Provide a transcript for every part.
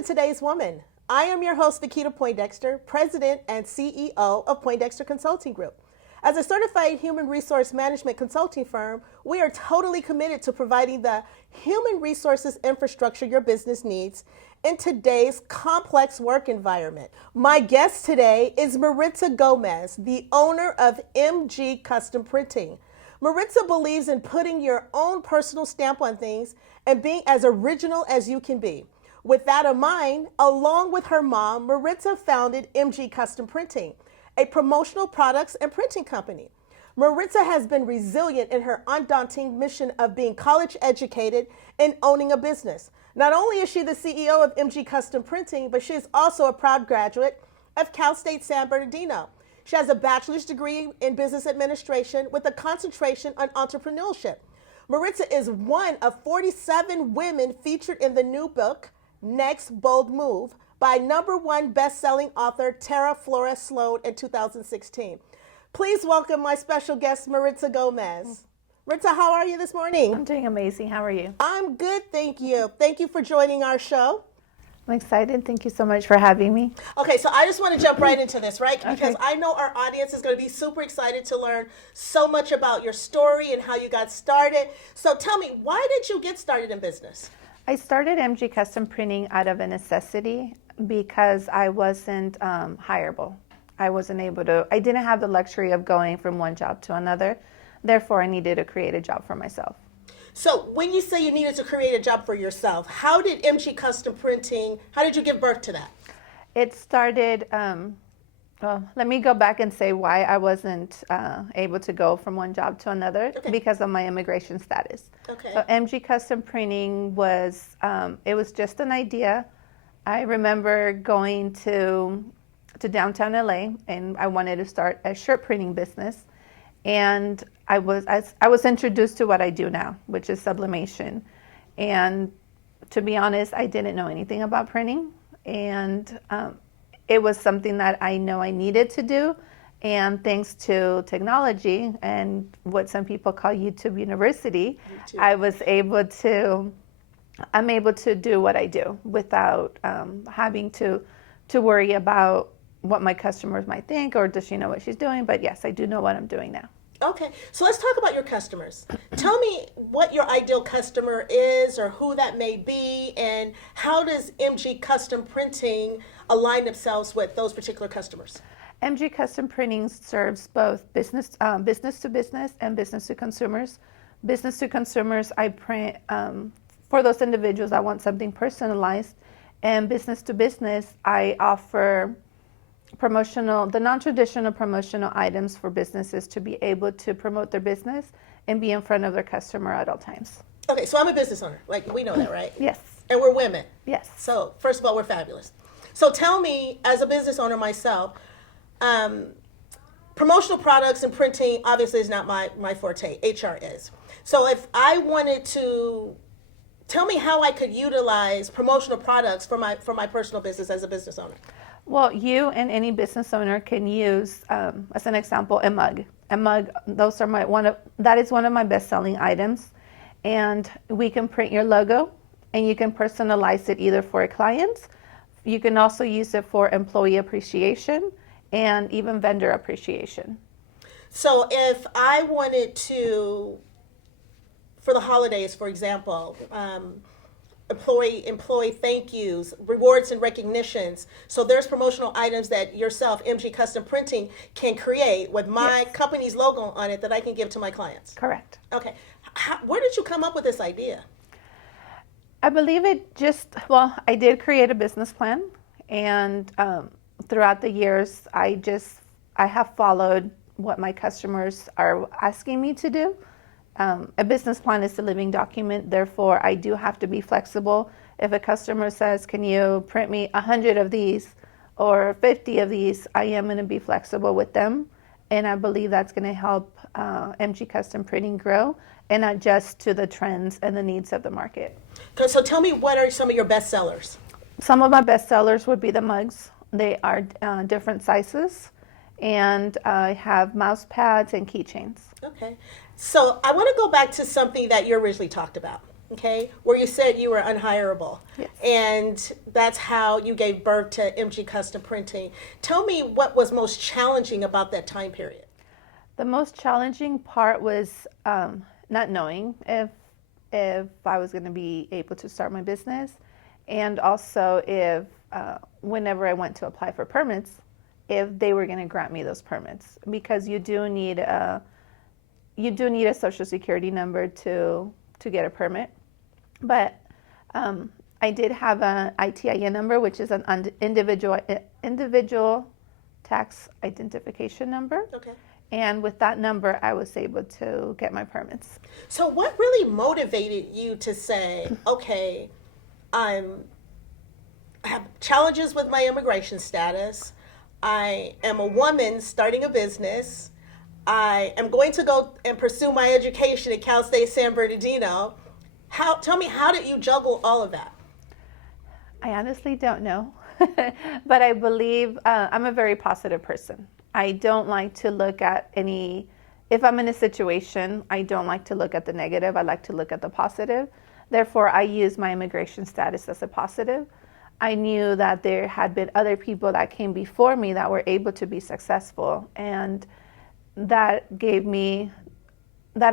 to Today's Woman. I am your host, Vikita Poindexter, President and CEO of Poindexter Consulting Group. As a certified human resource management consulting firm, we are totally committed to providing the human resources infrastructure your business needs in today's complex work environment. My guest today is Maritza Gomez, the owner of MG Custom Printing. Maritza believes in putting your own personal stamp on things and being as original as you can be. With that in mind, along with her mom, Maritza founded MG Custom Printing, a promotional products and printing company. Maritza has been resilient in her undaunting mission of being college educated and owning a business. Not only is she the CEO of MG Custom Printing, but she is also a proud graduate of Cal State San Bernardino. She has a bachelor's degree in business administration with a concentration on entrepreneurship. Maritza is one of 47 women featured in the new book, Next Bold Move, by #1 best-selling author Tara Flores Sloan in 2016. Please welcome my special guest, Maritza Gomez. Maritza, how are you this morning? I'm doing amazing. How are you? I'm good, thank you. Thank you for joining our show. I'm excited. Thank you so much for having me. Okay, so I just want to jump right into this, right? Because I know our audience is going to be super excited to learn so much about your story and how you got started. So tell me, why did you get started in business? I started MG Custom Printing out of a necessity because I wasn't hireable. I didn't have the luxury of going from one job to another. Therefore, I needed to create a job for myself. So when you say you needed to create a job for yourself, how did MG Custom Printing, how did you give birth to that? It started, let me go back and say why I wasn't able to go from one job to another, because of my immigration status. Okay. So MG Custom Printing was, it was just an idea. I remember going to downtown LA, and I wanted to start a shirt printing business. And I was introduced to what I do now, which is sublimation. And to be honest, I didn't know anything about printing. And it was something that I know I needed to do. And thanks to technology and what some people call YouTube University, I'm able to do what I do without having to worry about what my customers might think, or does she know what she's doing? But yes, I do know what I'm doing now. Okay, so let's talk about your customers. Tell me what your ideal customer is, or who that may be, and how does MG Custom Printing align themselves with those particular customers? MG Custom Printing serves both business to business and business to consumers. Business to consumers, I print for those individuals that want something personalized, and business to business, I offer the non-traditional promotional items for businesses to be able to promote their business and be in front of their customer at all times. Okay, so I'm a business owner. Like, we know that, right? Yes. And we're women. Yes. So first of all, we're fabulous. So tell me, as a business owner myself, promotional products and printing obviously is not my forte. HR is. So if I wanted to, tell me how I could utilize promotional products for my personal business as a business owner. Well, you and any business owner can use, as an example, a mug. A mug. Those are that is one of my best-selling items, and we can print your logo, and you can personalize it either for a client. You can also use it for employee appreciation and even vendor appreciation. So if I wanted to, for the holidays, for example, employee thank yous, rewards and recognitions. So there's promotional items that yourself, MG Custom Printing, can create with my company's logo on it that I can give to my clients. Correct. Okay. Where did you come up with this idea? I believe I did create a business plan, and throughout the years, I have followed what my customers are asking me to do. A business plan is a living document, therefore I do have to be flexible. If a customer says, can you print me 100 of these or 50 of these, I am going to be flexible with them. And I believe that's going to help MG Custom Printing grow and adjust to the trends and the needs of the market. So tell me, what are some of your best sellers? Some of my best sellers would be the mugs. They are different sizes, and I have mouse pads and keychains. Okay. So I want to go back to something that you originally talked about. okay, where you said you were unhireable. Yes. And that's how you gave birth to MG Custom Printing. Tell me what was most challenging about that time period. The most challenging part was not knowing if I was going to be able to start my business, and also if whenever I went to apply for permits, if they were going to grant me those permits, because you do need a social security number to get a permit. But I did have an ITIN number, which is an individual tax identification number. Okay. And with that number, I was able to get my permits. So what really motivated you to say, okay, I have challenges with my immigration status. I am a woman starting a business. I am going to go and pursue my education at Cal State San Bernardino. Tell me, how did you juggle all of that? I honestly don't know, but I believe I'm a very positive person. I don't like to look at if I'm in a situation, I don't like to look at the negative. I like to look at the positive. Therefore, I use my immigration status as a positive. I knew that there had been other people that came before me that were able to be successful, and that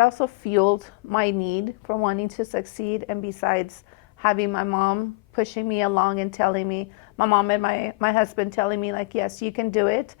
also fueled my need for wanting to succeed. And besides having my mom pushing me along and telling me, my mom and my husband telling me, like, yes, you can do it,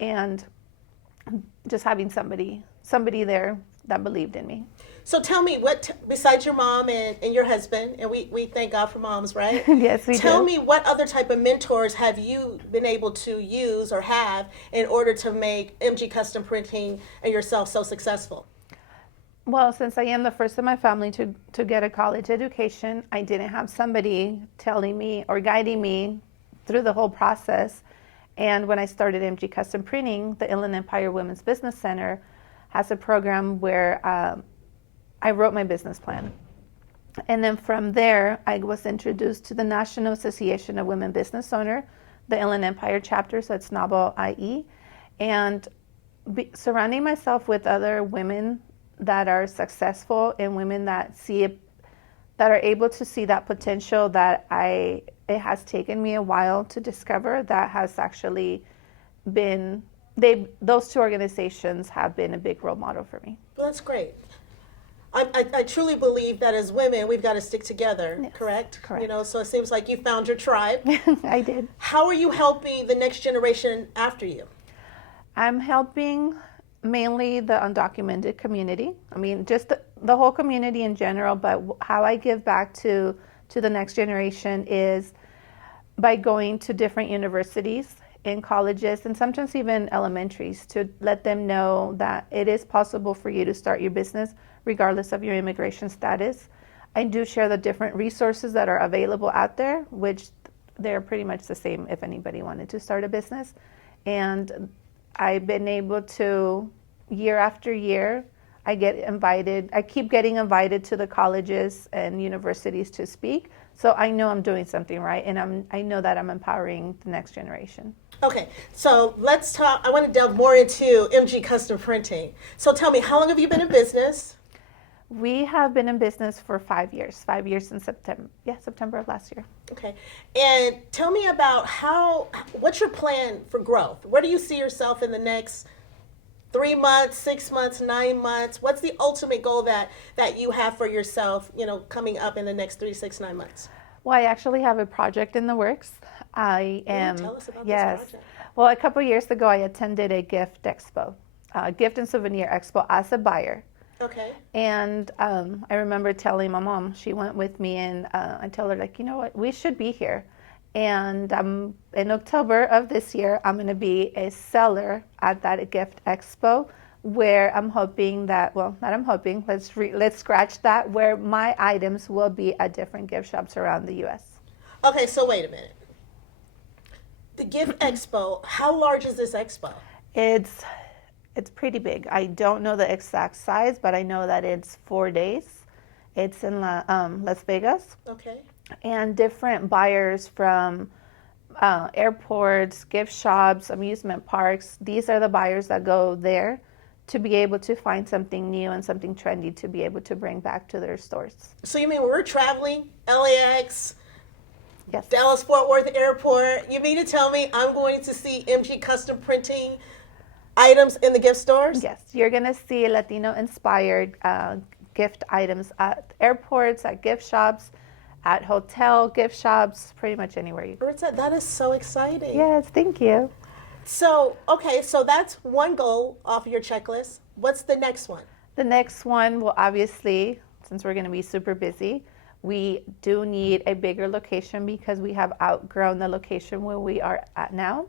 and just having somebody there that believed in me. So tell me, besides your mom and your husband, and we thank God for moms, right? Yes, we do. Tell me, what other type of mentors have you been able to use or have in order to make MG Custom Printing and yourself so successful? Well, since I am the first in my family to get a college education, I didn't have somebody telling me or guiding me through the whole process. And when I started MG Custom Printing, the Inland Empire Women's Business Center has a program where I wrote my business plan. And then from there, I was introduced to the National Association of Women Business Owners, the Inland Empire chapter, so it's NAWBO IE. And surrounding myself with other women that are successful and women that are able to see that potential that it has taken me a while to discover, that has actually been, those two organizations have been a big role model for me. Well, that's great. I truly believe that as women, we've got to stick together, Yes, correct? correct. So it seems like you found your tribe. I did. How are you helping the next generation after you? I'm helping mainly the undocumented community. I mean, just the whole community in general, but how I give back to the next generation is by going to different universities and colleges, and sometimes even elementaries, to let them know that it is possible for you to start your business regardless of your immigration status. I do share the different resources that are available out there, which they're pretty much the same if anybody wanted to start a business. And I've been able to, year after year, I keep getting invited to the colleges and universities to speak. So I know I'm doing something right, and I know that I'm empowering the next generation. Okay, so let's talk. I want to delve more into MG Custom Printing. So tell me, how long have you been in business? We have been in business for 5 years. 5 years in September. Yeah, September of last year. Okay, and tell me about what's your plan for growth? Where do you see yourself in the next 3 months, 6 months, 9 months? What's the ultimate goal that you have for yourself, coming up in the next 3, 6, 9 months? Well, I actually have a project in the works. Tell us about yes. this project. Well, a couple years ago, I attended a gift expo, gift and souvenir expo as a buyer. Okay. And I remember telling my mom, she went with me, and I told her, like, you know what, we should be here. And in October of this year, I'm going to be a seller at that gift expo, where I'm hoping that, well, not I'm hoping, let's scratch that, where my items will be at different gift shops around the U.S. Okay, so wait a minute. The gift expo, how large is this expo? It's pretty big. I don't know the exact size, but I know that it's 4 days. It's in Las Vegas. Okay. And different buyers from airports, gift shops, amusement parks. These are the buyers that go there to be able to find something new and something trendy to be able to bring back to their stores. So you mean when we're traveling, LAX, Yes. Dallas Fort Worth Airport, you mean to tell me I'm going to see MG Custom Printing items in the gift stores? Yes, you're going to see Latino-inspired gift items at airports, at gift shops, at hotel gift shops, pretty much anywhere you go. Maritza, that is so exciting. Yes, thank you. So, okay, so that's one goal off your checklist. What's the next one? The next one will obviously, since we're going to be super busy, we do need a bigger location because we have outgrown the location where we are at now.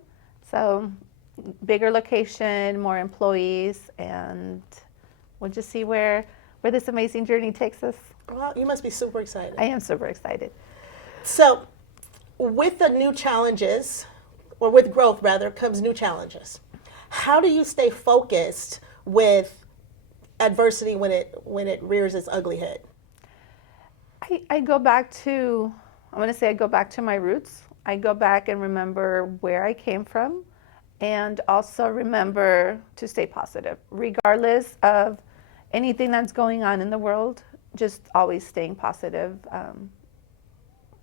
So bigger location, more employees, and we'll just see where this amazing journey takes us. Well, you must be super excited. I am super excited. So, with the new challenges, or with growth rather, comes new challenges. How do you stay focused with adversity when it rears its ugly head? I go back to, I want to say I go back to my roots. I go back and remember where I came from, and also remember to stay positive, regardless of anything that's going on in the world, just always staying positive.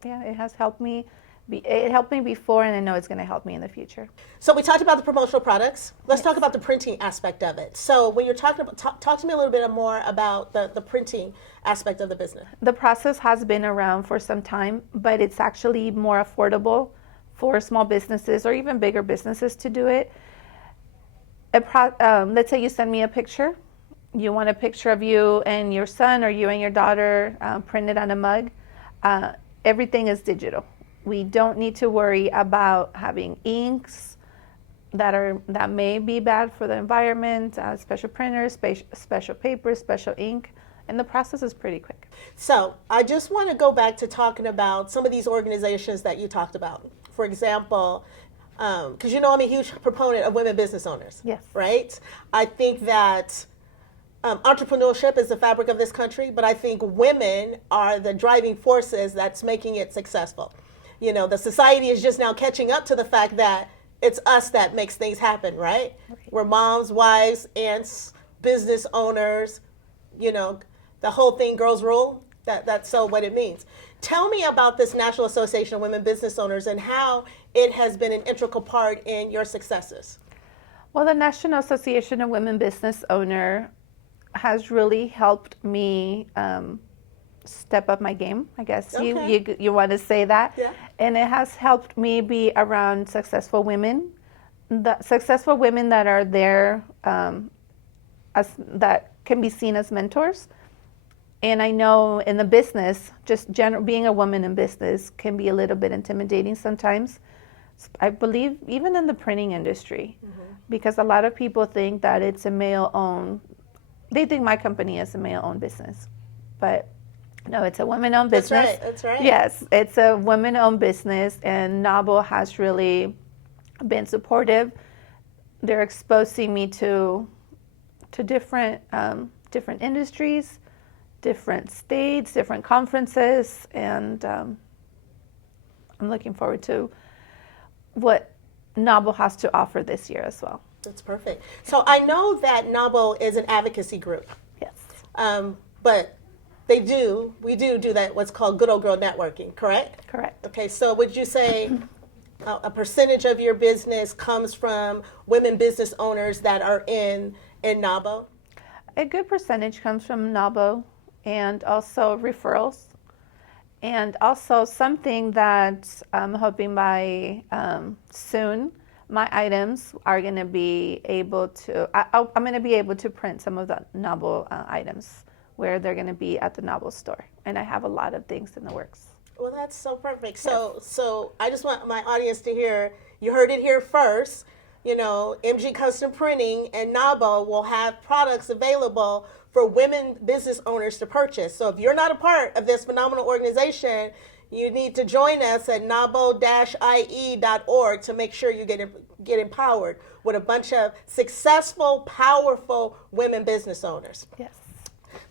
It has helped me. It helped me before, and I know it's going to help me in the future. So we talked about the promotional products. Let's talk about the printing aspect of it. So when you're talking about, talk to me a little bit more about the printing aspect of the business. The process has been around for some time, but it's actually more affordable for small businesses or even bigger businesses to do it. Let's say you send me a picture. You want a picture of you and your son or you and your daughter printed on a mug. Everything is digital. We don't need to worry about having inks that may be bad for the environment, special printers, special paper, special ink, and the process is pretty quick. So I just want to go back to talking about some of these organizations that you talked about. For example, because I'm a huge proponent of women business owners. Yes. Right? I think that entrepreneurship is the fabric of this country, but I think women are the driving forces that's making it successful. The society is just now catching up to the fact that it's us that makes things happen, right? We're moms, wives, aunts, business owners, the whole thing, girls rule. That's so what it means. Tell me about this National Association of Women Business Owners and how it has been an integral part in your successes. Well, the National Association of Women Business Owners has really helped me step up my game, I guess. Okay. You want to say that. Yeah. And it has helped me be around successful women, the successful women that are there that can be seen as mentors. And I know in the business, just being a woman in business can be a little bit intimidating sometimes. I believe even in the printing industry, because a lot of people think that it's a male-owned. They think my company is a male-owned business, but no, it's a women-owned business. That's right. Yes, it's a women-owned business, and NAWBO has really been supportive. They're exposing me to different industries, different states, different conferences, and I'm looking forward to what NAWBO has to offer this year as well. That's perfect. So I know that NAWBO is an advocacy group. Yes. But we do that, what's called good old girl networking, correct? Correct. Okay, so would you say a percentage of your business comes from women business owners that are in NAWBO? A good percentage comes from NAWBO and also referrals. And also something that I'm hoping by soon, my items are going to be able to, I'm going to be able to print some of the NAWBO items where they're going to be at the NAWBO store. And I have a lot of things in the works. Well, that's so perfect. So I just want my audience to hear, you heard it here first, MG Custom Printing and NAWBO will have products available for women business owners to purchase. So if you're not a part of this phenomenal organization, you need to join us at nabo-ie.org to make sure you get empowered with a bunch of successful, powerful women business owners. Yes.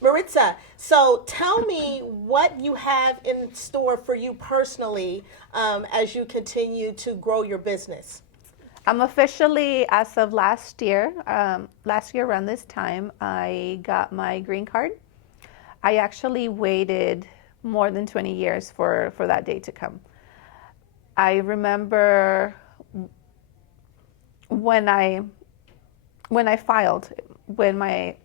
Maritza, so tell me what you have in store for you personally as you continue to grow your business. I'm officially, as of last year around this time, I got my green card. I actually waited more than 20 years for that day to come. I remember when I filed, when my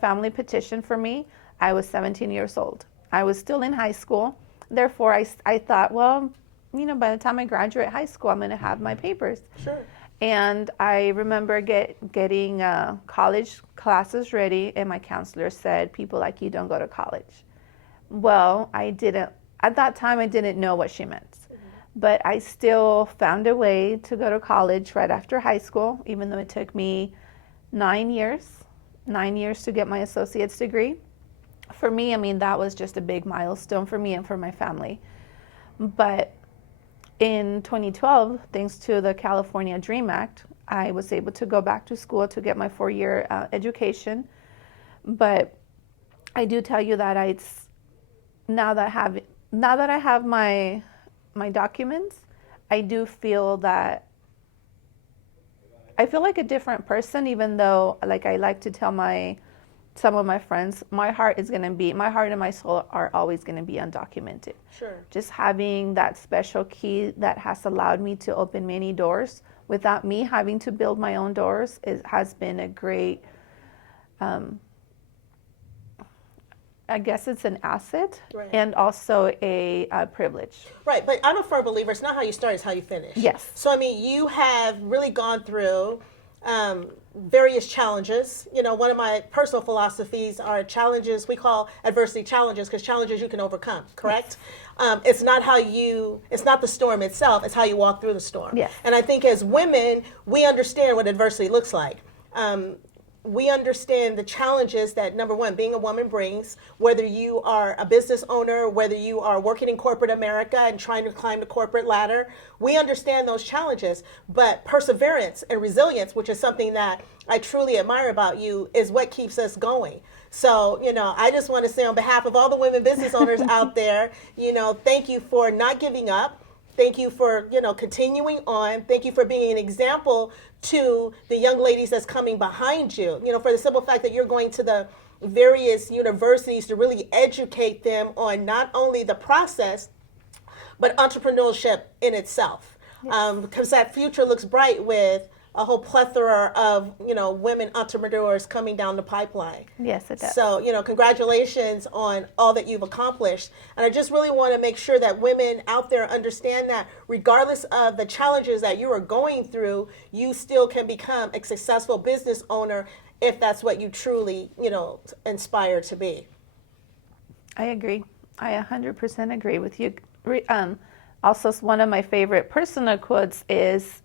family petitioned for me, I was 17 years old. I was still in high school. Therefore, I thought, well, by the time I graduate high school, I'm going to have my papers. Sure. And I remember getting college classes ready, and my counselor said, people like you don't go to college. Well, at that time, I didn't know what she meant. But I still found a way to go to college right after high school, even though it took me 9 years to get my associate's degree. For me, that was just a big milestone for me and for my family. But in 2012, thanks to the California Dream Act, I was able to go back to school to get my 4-year education. But I do tell you that now that I have my documents, I do feel that I feel like a different person, even though, like, I like to tell some of my friends, my heart and my soul are always going to be undocumented. Sure. Just having that special key that has allowed me to open many doors without me having to build my own doors has been a great, I guess it's an asset, right, and also a privilege. Right, but I'm a firm believer, it's not how you start, it's how you finish. Yes. So, you have really gone through various challenges. One of my personal philosophies are challenges, we call adversity challenges, because challenges you can overcome, correct? Yes. It's not the storm itself, it's how you walk through the storm. Yes. And I think as women, we understand what adversity looks like. We understand the challenges that, number one, being a woman brings, whether you are a business owner, whether you are working in corporate America and trying to climb the corporate ladder. We understand those challenges, but perseverance and resilience, which is something that I truly admire about you, is what keeps us going. So, I just want to say on behalf of all the women business owners out there, thank you for not giving up. Thank you for, continuing on. Thank you for being an example to the young ladies that's coming behind you, for the simple fact that you're going to the various universities to really educate them on not only the process, but entrepreneurship in itself. Yes. Because that future looks bright with a whole plethora of, women entrepreneurs coming down the pipeline. Yes, it does. So, congratulations on all that you've accomplished. And I just really want to make sure that women out there understand that regardless of the challenges that you are going through, you still can become a successful business owner if that's what you truly, inspire to be. I agree. I 100% agree with you. Also, one of my favorite personal quotes is,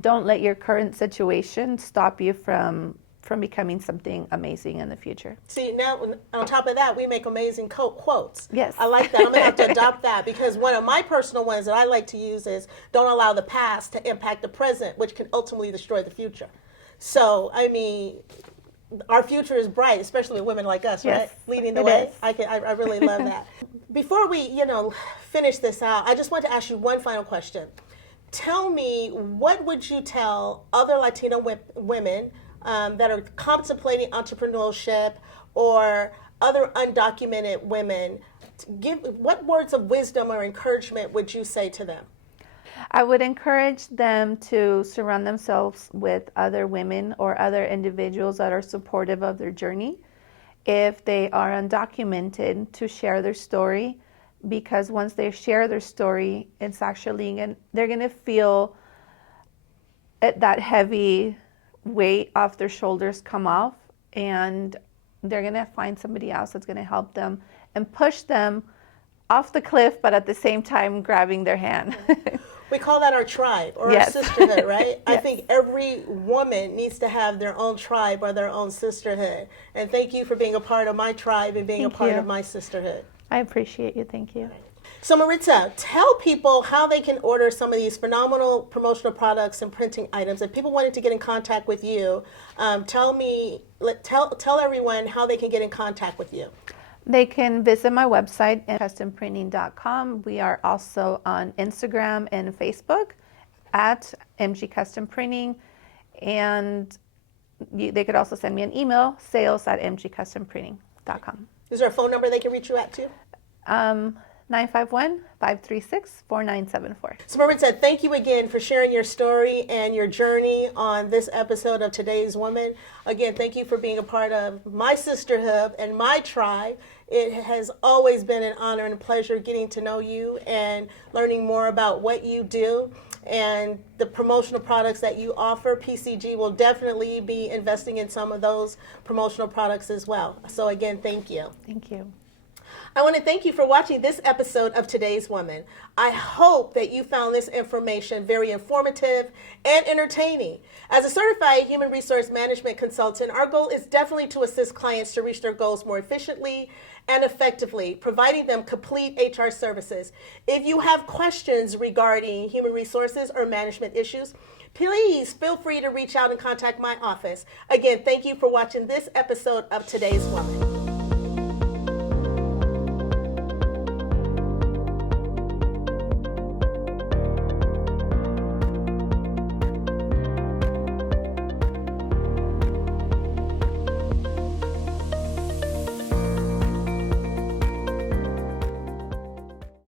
don't let your current situation stop you from becoming something amazing in the future. See, now on top of that, we make amazing quotes. Yes. I like that. I'm going to have to adopt that, because one of my personal ones that I like to use is, don't allow the past to impact the present, which can ultimately destroy the future. So, our future is bright, especially with women like us, yes, right? Leading the way. Is. I really love that. Before we, finish this out, I just want to ask you one final question. Tell me, what would you tell other Latino women that are contemplating entrepreneurship, or other undocumented women? What words of wisdom or encouragement would you say to them? I would encourage them to surround themselves with other women or other individuals that are supportive of their journey. If they are undocumented, to share their story, because once they share their story, it's actually they're going to feel that heavy weight off their shoulders come off, and they're going to find somebody else that's going to help them and push them off the cliff, but at the same time grabbing their hand. We call that our tribe, or yes. our sisterhood, right? Yes. I think every woman needs to have their own tribe or their own sisterhood. And thank you for being a part of my tribe and being a part of my sisterhood. I appreciate you. Thank you. So, Maritza, tell people how they can order some of these phenomenal promotional products and printing items. If people wanted to get in contact with you, tell everyone how they can get in contact with you. They can visit my website at customprinting.com. We are also on Instagram and Facebook at MG Custom Printing, and they could also send me an email, sales@mgcustomprinting.com. Is there a phone number they can reach you at too? 951-536-4974. So Maritza, thank you again for sharing your story and your journey on this episode of Today's Woman. Again, thank you for being a part of my sisterhood and my tribe. It has always been an honor and a pleasure getting to know you and learning more about what you do and the promotional products that you offer. PCG will definitely be investing in some of those promotional products as well. So again, thank you. Thank you. I want to thank you for watching this episode of Today's Woman. I hope that you found this information very informative and entertaining. As a certified human resource management consultant, our goal is definitely to assist clients to reach their goals more efficiently and effectively, providing them complete HR services. If you have questions regarding human resources or management issues, please feel free to reach out and contact my office. Again, thank you for watching this episode of Today's Woman.